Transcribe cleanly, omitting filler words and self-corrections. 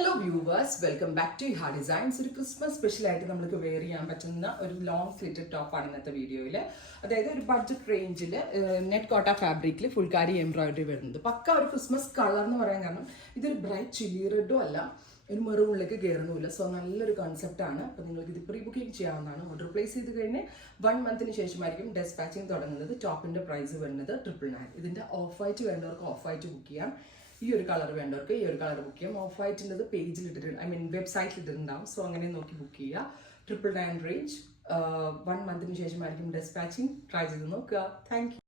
Hello viewers, welcome back to ഹാ designs. ഒരു Christmas സ്പെഷ്യലായിട്ട് നമുക്ക് വെയർ ചെയ്യാൻ പറ്റുന്ന ഒരു ലോങ് സ്ലിറ്റഡ് ടോപ്പാണ് ഇന്നത്തെ വീഡിയോയിൽ. അതായത് ഒരു ബഡ്ജറ്റ് റേഞ്ചിൽ നെറ്റ് കോട്ട ഫാബ്രിക്കിൽ ഫുൾക്കാരി എംബ്രോയിഡറി വരുന്നത്. പക്ക ഒരു ക്രിസ്മസ് കളർ എന്ന് പറയാൻ കാരണം ഇതൊരു ബ്രൈറ്റ് ചില്ലി റെഡും അല്ല, ഒരു മെറൂണിലേക്ക് കയറുന്നുമില്ല. സോ നല്ലൊരു കൺസെപ്റ്റാണ്. അപ്പോൾ നിങ്ങൾക്ക് ഇത് പ്രീ ബുക്കിംഗ് ചെയ്യാവുന്നതാണ്. ഓർഡർ പ്ലേസ് ചെയ്ത് കഴിഞ്ഞ് 1 മന്തിന് ശേഷമായിരിക്കും ഡെസ്പാച്ചിങ് തുടങ്ങുന്നത്. ടോപ്പിൻ്റെ പ്രൈസ് വരുന്നത് 999. ഇതിൻ്റെ ഓഫ് വൈറ്റ് വേണ്ടവർക്ക് ഓഫ് വൈറ്റ് ബുക്ക് ചെയ്യാം. ഈ ഒരു കളർ വേണ്ടവർക്ക് ഈ ഒരു കളർ ബുക്ക് ചെയ്യാം. ഓഫ് വൈറ്റിൻ്റെ പേജിൽ ഇട്ടിട്ടുണ്ട്, വെബ്സൈറ്റിൽ ഇട്ടിട്ടുണ്ടാവും. സോ അങ്ങനെ നോക്കി ബുക്ക് ചെയ്യുക. 999 റേഞ്ച്. 1 മന്തിന് ശേഷമായിരിക്കും ഡെസ്പാച്ചിങ്. ട്രൈ ചെയ്ത് നോക്കുക. താങ്ക്